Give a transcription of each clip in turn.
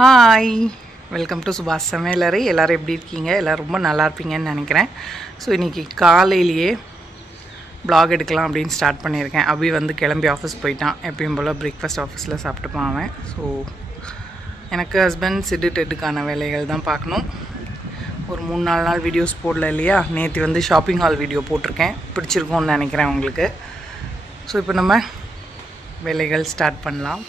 Hi, welcome to சுபாஷ் சமையலறை. எல்லோரும் எப்படி இருக்கீங்க? எல்லோரும் ரொம்ப நல்லா இருப்பீங்கன்னு நினைக்கிறேன். ஸோ இன்றைக்கி காலையிலேயே ப்ளாக் எடுக்கலாம் அப்படின்னு ஸ்டார்ட் பண்ணியிருக்கேன். அபி வந்து கிளம்பி ஆஃபீஸ் போயிட்டான். எப்பயும் போல் பிரேக்ஃபாஸ்ட் ஆஃபீஸில் சாப்பிட்டுப்பான் அவன். ஸோ எனக்கு ஹஸ்பண்ட் சிட்டு டெட்டுக்கான வேலைகள் தான் பார்க்கணும். ஒரு 3-4 நாள் வீடியோஸ் போடல இல்லையா? நேற்று வந்து ஷாப்பிங் ஹால் வீடியோ போட்டிருக்கேன், பிடிச்சிருக்கோன்னு நினைக்கிறேன் உங்களுக்கு. ஸோ இப்போ நம்ம வேலைகள் ஸ்டார்ட் பண்ணலாம்.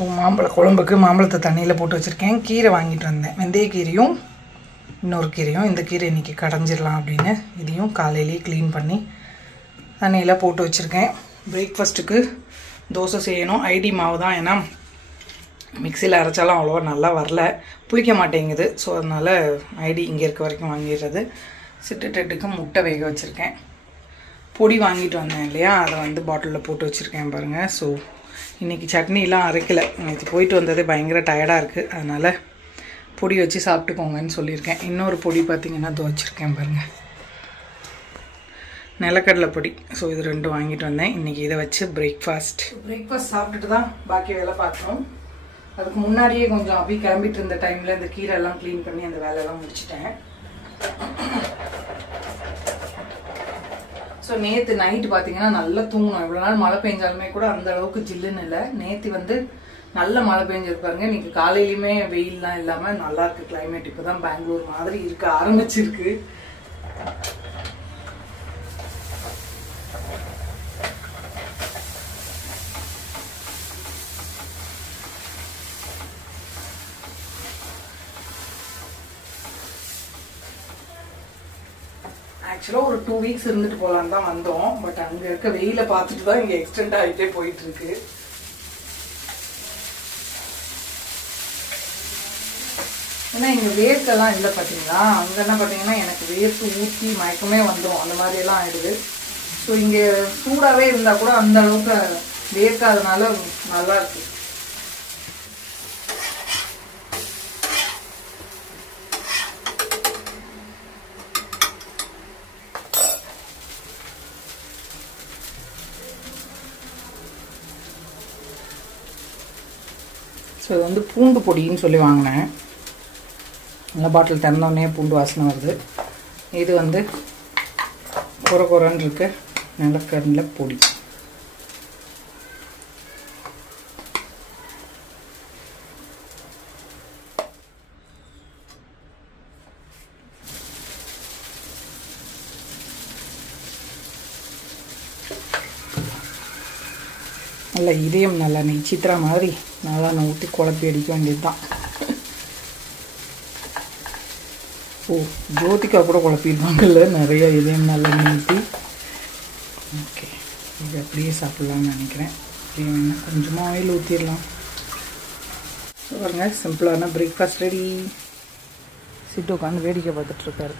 ஸோ மாம்பழ குழம்புக்கு மாம்பழத்தை தண்ணியில் போட்டு வச்சுருக்கேன். கீரை வாங்கிட்டு வந்தேன், வெந்தயக்கீரையும் இன்னொரு கீரையும். இந்த கீரை இன்றைக்கி கடைஞ்சிடலாம் அப்படின்னு இதையும் காலையிலேயே க்ளீன் பண்ணி தண்ணியில் போட்டு வச்சுருக்கேன். பிரேக்ஃபாஸ்ட்டுக்கு தோசை செய்யணும். ஐடி மாவு தான், ஏன்னா மிக்சியில் அரைச்சாலும் அவ்வளோவா நல்லா வரல, புளிக்க மாட்டேங்குது. ஸோ அதனால் ஐடி இங்கே இருக்க வரைக்கும் வாங்கிடுறது. சிட்டு டெட்டுக்கு முட்டை வேக வச்சுருக்கேன். பொடி வாங்கிட்டு வந்தேன் இல்லையா, அதை வந்து பாட்டிலில் போட்டு வச்சுருக்கேன் பாருங்கள். ஸோ இன்றைக்கி சட்னிலாம் அரைக்கலை, நேற்று போயிட்டு வந்ததே பயங்கர டயர்டாக இருக்குது, அதனால் பொடி வச்சு சாப்பிட்டுக்கோங்கன்னு சொல்லியிருக்கேன். இன்னொரு பொடி பார்த்திங்கன்னா துவைச்சிருக்கேன் பாருங்கள், நிலக்கடலை பொடி. ஸோ இது 2 வாங்கிட்டு வந்தேன். இன்றைக்கி இதை வச்சு பிரேக்ஃபாஸ்ட் சாப்பிட்டுட்டு தான் பாக்கி வேலை பார்க்கணும். அதுக்கு முன்னாடியே கொஞ்சம் அப்படி கிளம்பிட்டு இருந்த டைமில் இந்த கீரை எல்லாம் க்ளீன் பண்ணி அந்த வேலையெல்லாம் முடிச்சிட்டேன். ஸோ நேற்று நைட்டு பார்த்தீங்கன்னா நல்லா தூங்கணும். இவ்வளோ நாள் மழை பெஞ்சாலுமே கூட அந்த அளவுக்கு ஜில்லுன்னு இல்லை. நேற்று வந்து நல்ல மழை பெஞ்சிருப்பாருங்க. இன்னைக்கு காலையிலுமே வெயில்லாம் இல்லாமல் நல்லா இருக்கு கிளைமேட். இப்போ தான் பெங்களூர் மாதிரி இருக்க ஆரம்பிச்சிருக்கு. ஆக்சுவலாக ஒரு 2 வீக்ஸ் இருந்துட்டு போகலான்னு தான் வந்தோம். பட் அங்கே இருக்க வெயில பார்த்துட்டு தான் இங்கே எக்ஸ்டெண்ட் ஆகிட்டே போயிட்டு இருக்கு. ஏன்னா இங்கே வேர்க்கெல்லாம் இல்லை பார்த்தீங்களா, அங்கெல்லாம் பார்த்தீங்கன்னா எனக்கு வேர்த்து ஊற்றி மயக்கமே வந்துடும், அந்த மாதிரியெல்லாம் ஆயிடுது. ஸோ இங்கே சூடாகவே இருந்தால் கூட அந்த அளவுக்கு வேர்க்காதனால நல்லா இருக்கு. ஸோ இது வந்து பூண்டு பொடின்னு சொல்லி வாங்கினேன். நல்லா பாட்டில் திறந்தோடனே பூண்டு வாசனை வருது. இது வந்து குறன்னு இருக்கு நிலக்கடலை பொடி. நல்லா இதயம் நல்லா நெய் சித்திரா மாதிரி நல்லா நான் ஊற்றி குழப்பி அடிக்க வேண்டியது தான். ஓ, ஜோதிகா கூட குழப்பிடுவாங்கல்ல நிறைய இதயம் நல்லா ஊற்றி. ஓகே, இது அப்படியே சாப்பிட்லான்னு நினைக்கிறேன். கொஞ்சமாக ஆயில் ஊற்றிடலாம். பாருங்க, சிம்பிளான பிரேக்ஃபாஸ்ட் ரெடி. சிட்டு உட்காந்து வேடிக்கை பார்த்துட்ருக்காரு.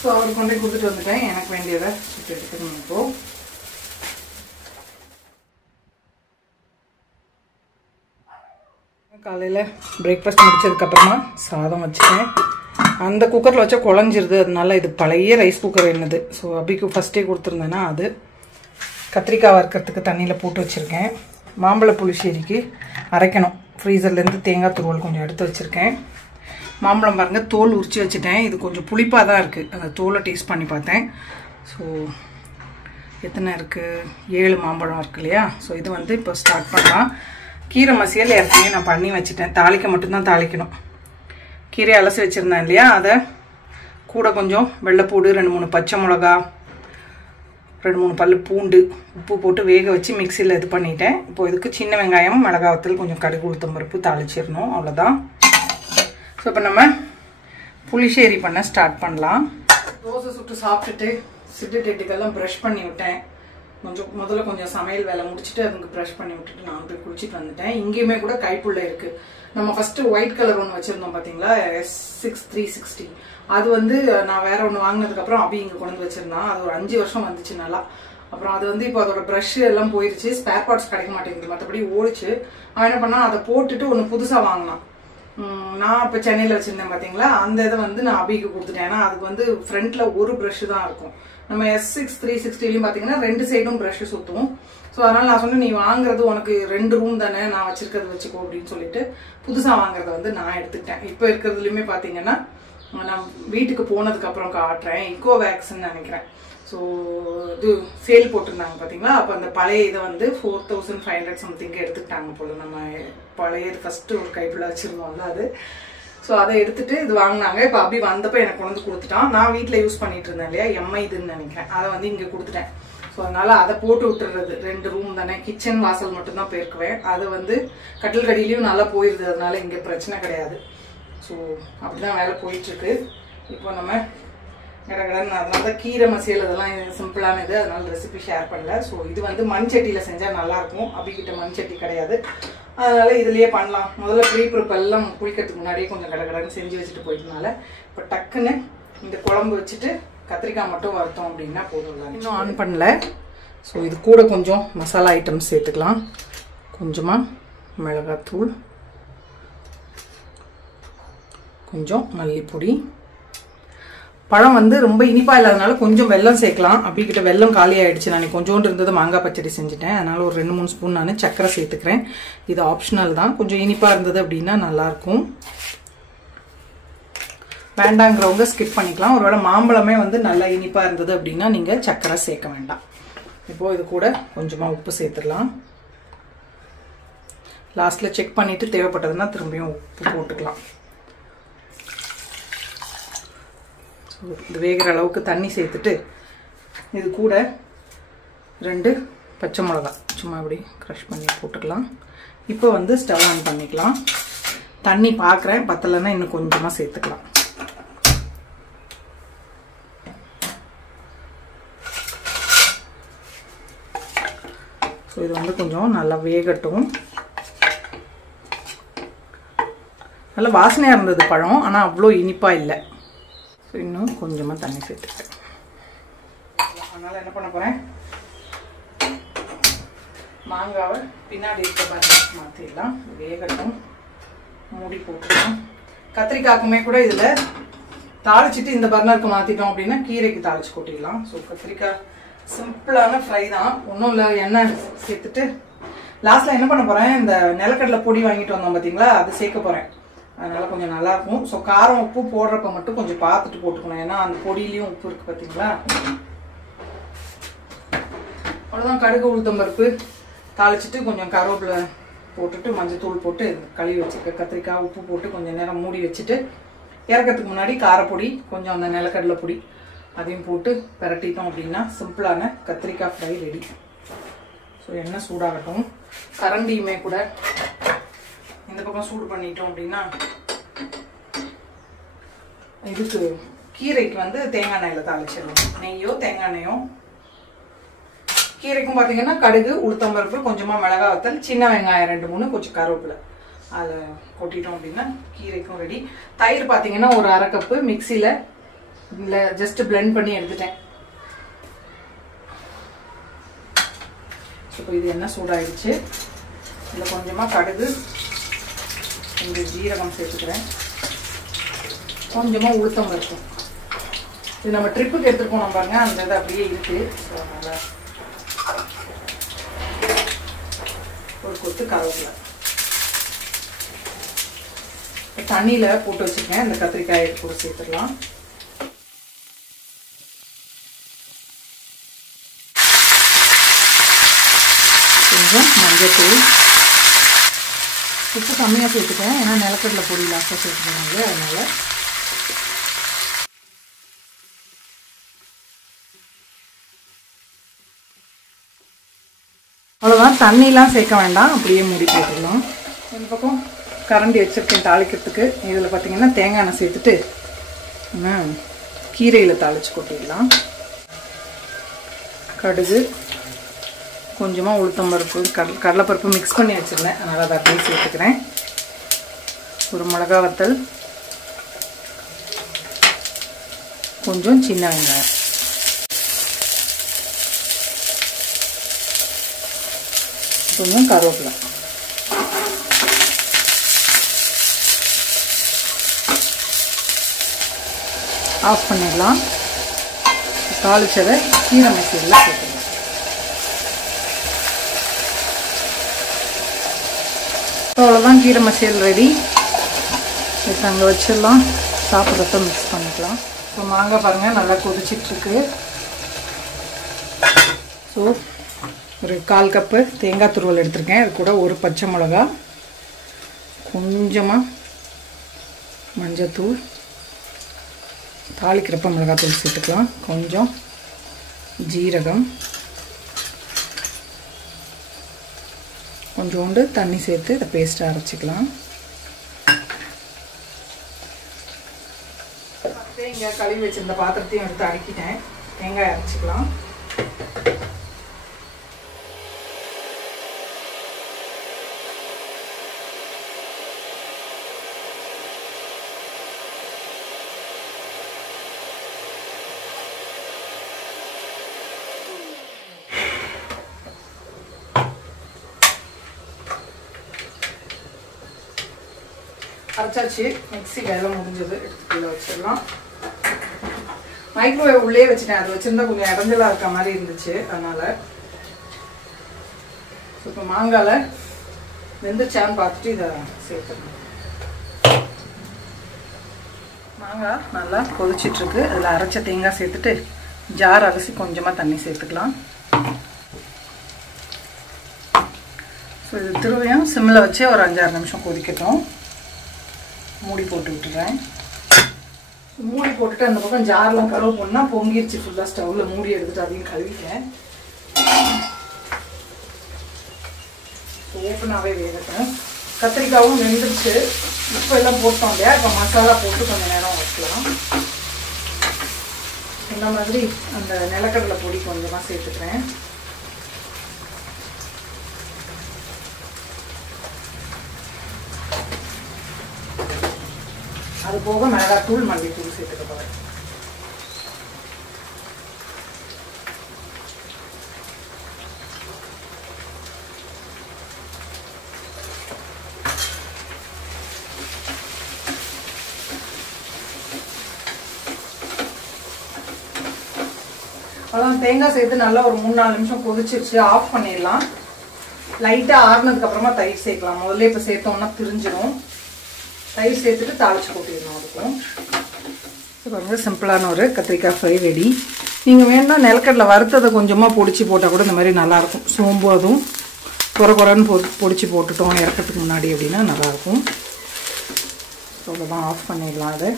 ஸோ அவருக்கு கொண்டே கொடுத்துட்டு வந்துட்டேன். எனக்கு வேண்டியதை சுட்டு எடுத்துக்கணும். இப்போது காலையில் பிரேக்ஃபாஸ்ட் முடிச்சதுக்கப்புறமா சாதம் வச்சுட்டேன். அந்த குக்கரில் வச்சா குழஞ்சிருது, அதனால இது பழைய ரைஸ் குக்கர் என்னது. ஸோ அபிக்கு ஃபஸ்ட்டே கொடுத்துருந்தேன்னா அது. கத்திரிக்காய் வறுக்கிறதுக்கு தண்ணியில் போட்டு வச்சுருக்கேன். மாம்பழ புளிச்சேரிக்கு அரைக்கணும். ஃப்ரீசர்லேருந்து தேங்காய் துருவல் கொஞ்சம் எடுத்து வச்சுருக்கேன். மாம்பழம் பாருங்கள், தோல் உரிச்சு வச்சுட்டேன். இது கொஞ்சம் புளிப்பாக தான் இருக்குது. அந்த தோலை டேஸ்ட் பண்ணி பார்த்தேன். ஸோ எத்தனை இருக்குது? 7 மாம்பழம் இருக்குது இல்லையா? ஸோ இது வந்து இப்போ ஸ்டார்ட் பண்ணலாம். கீரை மசியல் ஏற்கனவே நான் பண்ணி வச்சுட்டேன். தாளிக்க மட்டும்தான் தாளிக்கணும். கீரையை அலசி வச்சுருந்தேன் இல்லையா, அதை கூட கொஞ்சம் வெள்ளைப்பூடு, 2-3 பச்சை மிளகா, 2-3 பல்லு பூண்டு, உப்பு போட்டு வேக வச்சு மிக்சியில் இது பண்ணிட்டேன். இப்போ இதுக்கு சின்ன வெங்காயம், மிளகாவத்தல், கொஞ்சம் கடுகு, உளுத்தம் பருப்பு தாளிச்சிடணும். அவ்வளோதான். ஸோ இப்போ நம்ம புளிச்சேரி பண்ண ஸ்டார்ட் பண்ணலாம். தோசை சுட்டு சாப்பிட்டுட்டு சிட்டு டெட்டுக்கெல்லாம் ப்ரஷ் பண்ணி விட்டேன். முதல்ல கொஞ்சம் சமையல் வேலை முடிச்சுட்டு அதுக்கு ப்ரஷ் பண்ணி விட்டுட்டு நான் போய் குளிச்சுட்டு வந்துட்டேன். இங்கேயுமே கூட கைப்புள்ள இருக்குது. நம்ம ஃபஸ்ட்டு ஒயிட் கலர் ஒன்று வச்சுருந்தோம் பார்த்தீங்களா, S6360. அது வந்து நான் வேற ஒன்று வாங்கினதுக்கப்புறம் அபி இங்கே கொண்டு வந்து வச்சுருந்தான். அது ஒரு 5 வருஷம் வந்துச்சு நல்லா. அப்புறம் அது வந்து இப்போ அதோட ப்ரஷ் எல்லாம் போயிருச்சு, ஸ்பேர் பார்ட்ஸ் கிடைக்க மாட்டேங்குது, மற்றபடி ஓடிச்சு. அவன் என்ன பண்ணா அதை போட்டுட்டு ஒன்று புதுசாக வாங்கினான். நான் இப்போ சென்னையில் வச்சுருந்தேன் பார்த்தீங்களா, அந்த இதை வந்து நான் அபிக்கு கொடுத்துட்டேன். ஏன்னா அதுக்கு வந்து ஃப்ரண்ட்டில் ஒரு ப்ரஷ் தான் இருக்கும். நம்ம S6 360லையும் பார்த்தீங்கன்னா 2 சைடும் ப்ரஷ் சுற்றுவோம். ஸோ அதனால் நான் சொன்னேன், நீ வாங்குறது உனக்கு 2 ரூம் தானே, நான் வச்சிருக்கிறது வச்சுக்கோ அப்படின்னு சொல்லிட்டு புதுசாக வாங்குறத வந்து நான் எடுத்துக்கிட்டேன். இப்போ இருக்கிறதுலையுமே பார்த்தீங்கன்னா நான் வீட்டுக்கு போனதுக்கு அப்புறம் காட்டுறேன், இக்கோவேக்ஸ்ன்னு நினைக்கிறேன். ஸோ இது சேல் போட்டிருந்தாங்க பார்த்தீங்களா, அப்போ அந்த பழைய இதை வந்து 4500 சம்திங் எடுத்துக்கிட்டாங்க போல. நம்ம பழைய ஃபர்ஸ்ட் ஒரு கைப்பில் வச்சிருந்தோம்ல அது. ஸோ அதை எடுத்துட்டு இது வாங்கினாங்க. இப்போ அபி வந்தப்போ எனக்கு கொண்டு வந்து கொடுத்துட்டான். நான் வீட்டில் யூஸ் பண்ணிட்டு இருந்தேன் இல்லையா, எம்ஐ இதுன்னு நினைக்கிறேன், அதை வந்து இங்கே கொடுத்துட்டேன். ஸோ அதனால அதை போட்டு விட்டுறது. 2 ரூம் தானே, கிச்சன் வாசல் மட்டும்தான் போயிருக்குவேன். அது வந்து கட்டில் கடியிலையும் நல்லா போயிருது, அதனால இங்கே பிரச்சனை கிடையாது. ஸோ அப்படிதான் வேலை போயிட்டு இருக்கு. இப்போ நம்ம கடகடன்னு அதனால தான் கீரை மசியல் அதெல்லாம் சிம்பிளானது, அதனால ரெசிபி ஷேர் பண்ணல. ஸோ இது வந்து மண் சட்டியில் செஞ்சால் நல்லாயிருக்கும். அபிக்கிட்ட மண் சட்டி கிடையாது, அதனால இதுலயே பண்ணலாம். முதல்ல ப்ரீ எல்லாம் குளிக்கிறதுக்கு முன்னாடியே கொஞ்சம் கடகடன்னு செஞ்சு வச்சுட்டு போயிட்டனால இப்போ டக்குன்னு இந்த குழம்பு வச்சுட்டு கத்திரிக்காய் மட்டும் வறுத்தோம் அப்படின்னா போதும். இன்னும் ஆன் பண்ணல. ஸோ இது கூட கொஞ்சம் மசாலா ஐட்டம்ஸ் சேர்த்துக்கலாம். கொஞ்சமாக மிளகாத்தூள், கொஞ்சம் மல்லிப்பொடி. பழம் வந்து ரொம்ப இனிப்பாக இல்லாதனால கொஞ்சம் வெல்லம் சேர்க்கலாம். அப்படிக்கிட்ட வெல்லம் காலி ஆயிடுச்சு. நான் கொஞ்சோண்டு இருந்தது மாங்காய் பச்சடி செஞ்சுட்டேன், அதனால ஒரு 2-3 ஸ்பூன் நான் சக்கரை சேர்த்துக்கிறேன். இது ஆப்ஷனல் தான். கொஞ்சம் இனிப்பாக இருந்தது அப்படின்னா நல்லாயிருக்கும். வேண்டாங்கிறவங்க ஸ்கிப் பண்ணிக்கலாம். ஒருவேளை மாம்பழமே வந்து நல்லா இனிப்பாக இருந்தது அப்படின்னா நீங்கள் சக்கரை சேர்க்க வேண்டாம். இப்போ இது கூட கொஞ்சமாக உப்பு சேர்த்துடலாம். லாஸ்ட்டில் செக் பண்ணிவிட்டு தேவைப்பட்டதுன்னா திரும்பியும் உப்பு போட்டுக்கலாம். இது வேகிற அளவுக்கு தண்ணி சேர்த்துட்டு இது கூட 2 பச்சை மிளகா சும்மா அப்படி க்ரஷ் பண்ணி போட்டுக்கலாம். இப்போ வந்து ஸ்டவ் ஆன் பண்ணிக்கலாம். தண்ணி பார்க்குறேன், பத்தலைன்னா இன்னும் கொஞ்சமாக சேர்த்துக்கலாம். ஸோ இது வந்து கொஞ்சம் நல்லா வேகட்டும். நல்லா வாசனையாக இருந்தது பழம், ஆனால் அவ்வளோ இனிப்பாக இல்லை. ஸோ இன்னும் கொஞ்சமாக தண்ணி சேர்த்துக்கிறேன். அதனால் என்ன பண்ண போகிறேன், மாங்காவை பின்னாடி இருக்க பாருங்க மாற்றிடலாம். வேகட்டும், மூடி போட்டுக்கலாம். கத்திரிக்காய்க்குமே கூட இதில் தாளிச்சிட்டு இந்த பர்னருக்கு மாற்றிட்டோம் அப்படின்னா கீரைக்கு தாளிச்சு கொட்டிடலாம். ஸோ கத்திரிக்காய் சிம்பிளான ஃப்ரை தான், ஒன்றும் இல்லை. எண்ணெய் சேர்த்துட்டு லாஸ்ட்டில் என்ன பண்ண போகிறேன், இந்த நிலக்கடலை பொடி வாங்கிட்டு வந்தோம் பார்த்தீங்களா, அது சேர்க்க போகிறேன். அதனால கொஞ்சம் நல்லாயிருக்கும். ஸோ காரம் உப்பு போடுறப்ப மட்டும் கொஞ்சம் பார்த்துட்டு போட்டுக்கணும், ஏன்னா அந்த பொடியிலையும் உப்பு இருக்குது பார்த்தீங்களா. அவ்வளோதான். கடுகு உளுத்தம்பருப்பு தாளிச்சிட்டு கொஞ்சம் கருவேப்பிலை போட்டுட்டு மஞ்சத்தூள் போட்டு கழுவி வச்சுருக்க கத்திரிக்காய் உப்பு போட்டு கொஞ்சம் நேரம் மூடி வச்சுட்டு இறக்கிறதுக்கு முன்னாடி காரப்பொடி கொஞ்சம் அந்த நிலக்கடலை பொடி அதையும் போட்டு பரட்டிட்டோம் அப்படின்னா சிம்பிளான கத்திரிக்காய் ஃப்ரை ரெடி. ஸோ எண்ணெய் சூடாகட்டும். கரண்டியுமே கூட இந்த பக்கம் சூடு பண்ணிட்டோம் அப்படின்னா இதுக்கு கீரைக்கு வந்து தேங்காய் எண்ணெயில் தாளிச்சிடணும். நெய்யோ தேங்காய் எண்ணெயோ. கீரைக்கும் பார்த்தீங்கன்னா கடுகு உளுத்தம்பருப்பு கொஞ்சமாக மிளகாய் வத்தல், சின்ன வெங்காயம் 2-3, கொஞ்சம் கருவேப்பிலை அதை கொட்டிட்டோம் அப்படின்னா கீரைக்கும் ரெடி. தயிர் பார்த்தீங்கன்னா ஒரு 1/2 கப்பு மிக்சியில் இல்லை ஜஸ்ட் பிளெண்ட் பண்ணி எடுத்துட்டேன். இப்போ இது என்ன சூடாயிடுச்சு. இதில் கொஞ்சமாக கடுகு, கொஞ்சம் ஜீரகம் சேர்த்துக்கிறேன், கொஞ்சமாக உளுத்தம் பருப்பு. இது நம்ம ட்ரிப்புக்கு எடுத்துகிட்டு போனோம் பாருங்க, அந்த இது அப்படியே இருக்கு. ஸோ அதனால் ஒரு கொத்து கருவேப்பிலை தண்ணியில் போட்டு வச்சுருக்கேன். இந்த கத்திரிக்காயை கூட சேர்த்துடலாம். கொஞ்சம் மஞ்சத்தூள், உப்பு கம்மியாக சேர்த்துட்டேன் ஏன்னா நிலக்கடலை பொடி லாஸ்ட்டாக சேர்த்துக்கோங்க, அதனால். அவ்வளோதான், தண்ணிலாம் சேர்க்க வேண்டாம், அப்படியே மூடி போட்டுடலாம். இந்த பக்கம் கரண்டி வச்சுருக்கேன் தாளிக்கிறதுக்கு. இதில் பார்த்தீங்கன்னா தேங்காய் எண்ணெய் சேர்த்துட்டு கீரையில் தாளித்து கொட்டிடலாம். கடுகு, கொஞ்சமாக உளுத்தம்பருப்பு, கடலைப்பருப்பு மிக்ஸ் பண்ணி வச்சுருந்தேன், அதனால் அதை அப்படியே சேர்த்துக்கிறேன். ஒரு மிளகா வத்தல், கொஞ்சம் சின்ன வெங்காயம். கொஞ்சம் கருவேப்பிலை. ஆஃப் பண்ணிடலாம். தாளிச்சதை கீரை மசியலில் சேர்த்துக்கலாம். அவ்வளோதான், கீரை மசியல் ரெடி. இப்போ அங்கே வச்சிடலாம். சாப்பிட்றப்ப மிக்ஸ் பண்ணிக்கலாம். இப்போ மாங்காய் பாருங்கள் நல்லா கொதிச்சிட்ருக்கு. ஸோ ஒரு 1/4 கப்பு தேங்காய் துருவல் எடுத்திருக்கேன். இது கூட ஒரு பச்சை மிளகா, கொஞ்சமாக மஞ்சத்தூள், தாளிக்கிறப்ப மிளகாத்தூள் சேர்த்துக்கலாம், கொஞ்சம் ஜீரகம், கொஞ்சோண்டு தண்ணி சேர்த்து இதை பேஸ்ட்டாக அரைச்சிக்கலாம். தேங்காய் கழுவி வச்சிருந்த பாத்திரத்தையும் எடுத்து அடுக்கிட்டேன். தேங்காய் அரைச்சிக்கலாம். அரைச்சாச்சு. மிக்ஸி வேலை முடிஞ்சது. எடுத்துக்குள்ள வச்சிடலாம். மைக்ரோவேவ் உள்ளே வச்சுட்டேன். அது வச்சிருந்தா கொஞ்சம் இடைஞ்சலா இருக்க மாதிரி இருந்துச்சு, அதனால. இப்போ மாங்கால வெந்துச்சான்னு பார்த்துட்டு இதை சேர்த்துக்கணும். மாங்காய் நல்லா கொதிச்சிட்டு இருக்கு. அதில் அரைச்ச தேங்காய் சேர்த்துட்டு ஜார் அரிசி கொஞ்சமாக தண்ணி சேர்த்துக்கலாம். ஸோ இது திருவையும் சிம்மில் வச்சு ஒரு 5-6 நிமிஷம் கொதிக்கட்டும். மூடி போட்டு விட்டுறேன். மூடி போட்டுட்டு அந்த பக்கம் ஜார்லாம் கருவு போனால் பொங்கிடுச்சு ஃபுல்லாக. ஸ்டவ்வில் மூடி எடுத்துட்டு அதையும் கழுவிட்டேன். ஓப்பனாகவே வேகட்டும். கத்திரிக்காவும் வெந்துருச்சு. உப்பு எல்லாம் போட்டோம் இல்லையா, இப்போ மசாலா போட்டு கொஞ்சம் நேரம் வைக்கலாம். இந்த மாதிரி அந்த நிலக்கடலை பொடி கொஞ்சமாக சேர்த்துக்கிறேன். அது போக மிளகாத்தூள், மல்லித்தூள் சேர்த்துக்க போகிறேன். அதான் தேங்காய் சேர்த்து நல்லா ஒரு 3-4 நிமிஷம் கொதிச்சிருச்சு. ஆஃப் பண்ணிடலாம். லைட்டாக ஆறுனதுக்கு அப்புறமா தயிர் சேர்க்கலாம். முதல்ல இப்போ சேர்த்தோம்னா பிரிஞ்சிடும். தயிர் சேர்த்துட்டு தாளிச்சு போட்டிடணும். அதுக்கும் இப்போ வந்து சிம்பிளான ஒரு கத்திரிக்காய் ஃப்ரை ரெடி. நீங்கள் வேணா நிலக்கடலை வறுத்ததை கொஞ்சமாக பொடிச்சு போட்டால் கூட இந்த மாதிரி நல்லாயிருக்கும். சோம்பு அதுவும் குறைன்னு பொடிச்சு போட்டுட்டோம் இறக்கிறதுக்கு முன்னாடி அப்படின்னா நல்லாயிருக்கும். அவ்வளோதான், ஆஃப் பண்ணிடலாம். அதை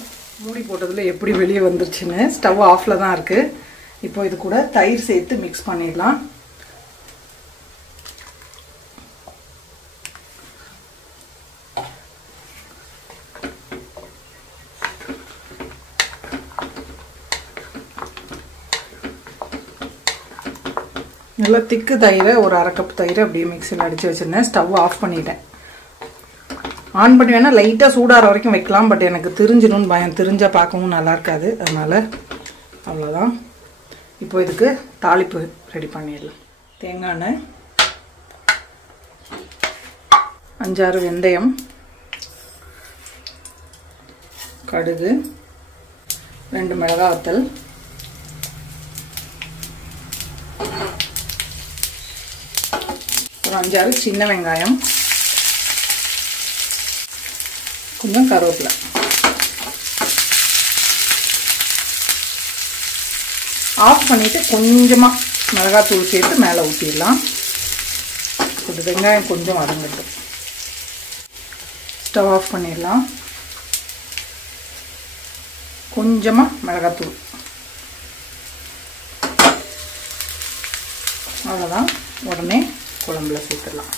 மூடி போட்டதில் எப்படி வெளியே வந்துருச்சுன்னு. ஸ்டவ் ஆஃபில் தான் இருக்குது. இப்போ இது கூட தயிர் சேர்த்து மிக்ஸ் பண்ணிடலாம். நல்லா திக்கு தயிரை ஒரு 1/2 கப் தயிரை அப்படியே மிக்சியில் அடித்து வச்சுருந்தேன். ஸ்டவ் ஆஃப் பண்ணிட்டேன். ஆன் பண்ணி வேணால் லைட்டாக சூடாகிற வரைக்கும் வைக்கலாம். பட் எனக்கு தெரிஞ்சிடும்னு பயம். தெரிஞ்சால் பார்க்கவும் நல்லா இருக்காது. அதனால் அவ்வளோதான். இப்போ இதுக்கு தாளிப்பு ரெடி பண்ணிடலாம். தேங்காய் எண்ணெய், 5-6 வெந்தயம், கடுகு, 2 மிளகாய் வத்தல், ஒரு 5-6 சின்ன வெங்காயம், கொஞ்சம் கருவேப்பிலை. ஆஃப் பண்ணிவிட்டு கொஞ்சமாக மிளகாத்தூள் சேர்த்து மேலே ஊற்றிடலாம். ஒரு வெங்காயம் கொஞ்சம் வதங்கட்டும். ஸ்டவ் ஆஃப் பண்ணிடலாம். கொஞ்சமாக மிளகாத்தூள். அவ்வளோதான். உடனே குழம்புல சேர்த்துடலாம்.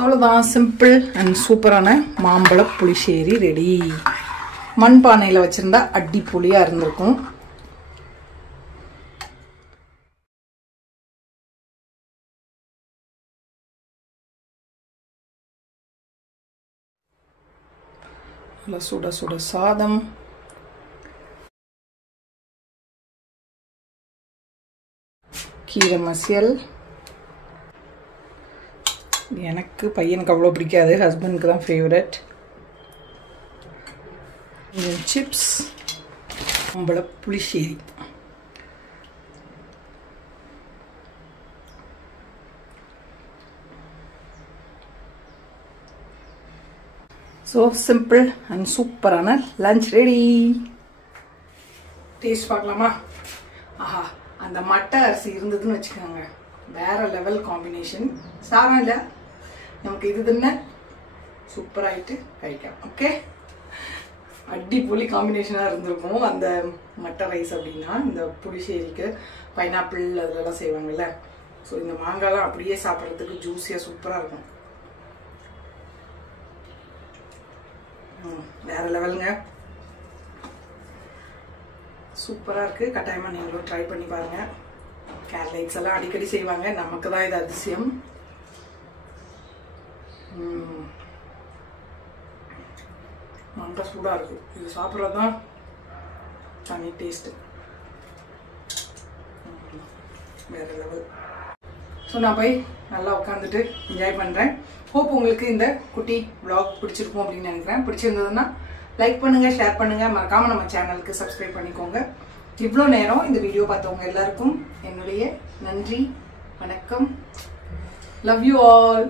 அவ்வளோதான், சிம்பிள் அண்ட் சூப்பரான மாம்பழ புளிச்சேரி ரெடி. மண்பானையில் வச்சுருந்தா அடிப்பொலியாக இருந்திருக்கும். நல்லா சுட சுட சாதம், கீரை மசியல். எனக்கு பையனுக்கு அவ்வளோ பிடிக்காது, ஹஸ்பண்டுக்கு தான் ஃபேவரட். சிப்ஸ், நம்மள புளிச்சேரி. ஸோ சிம்பிள் அண்ட் சூப்பரான லஞ்ச் ரெடி. டேஸ்ட் பார்க்கலாமா? ஆஹா, அந்த மட்டை அரிசி இருந்ததுன்னு வச்சுக்கோங்க, வேற லெவல் காம்பினேஷன். சாதம் இல்லை, நமக்கு இது தானே சூப்பராகிட்டு കഴിക്കാം. ஓகே, அடிப்பொலி காம்பினேஷனாக இருந்திருக்கும் அந்த மட்டை ரைஸ் அப்படின்னா. இந்த புளிச்சேரிக்கு பைனாப்பிள் அதெல்லாம் செய்வாங்கல்ல, ஸோ இந்த மாங்காய்லாம் அப்படியே சாப்பிட்றதுக்கு ஜூஸியாக சூப்பராக இருக்கும். வேற லெவலுங்க, சூப்பராக இருக்குது. கட்டாயமாக நீங்களும் ட்ரை பண்ணி பாருங்கள். கேரளைட்ஸ் எல்லாம் அடிக்கடி செய்வாங்க, நமக்கு தான் இது அதிசயம். மண்டை சூடாக இருக்குது, இது சாப்பிட்றது தான் தனி டேஸ்ட்டு, வேற லெவல். ஸோ நான் போய் நல்லா உட்காந்துட்டு என்ஜாய் பண்ணுறேன். ஹோப் உங்களுக்கு இந்த குட்டி vlog பிடிச்சிருக்கும் அப்படின்னு நினைக்கிறேன். பிடிச்சிருந்ததுன்னா லைக் பண்ணுங்கள், ஷேர் பண்ணுங்கள், மறக்காமல் நம்ம சேனலுக்கு சப்ஸ்கிரைப் பண்ணிக்கோங்க. இவ்வளோ நேரம் இந்த வீடியோ பார்த்தவங்க எல்லாருக்கும் என்னுடைய நன்றி, வணக்கம். Love you all.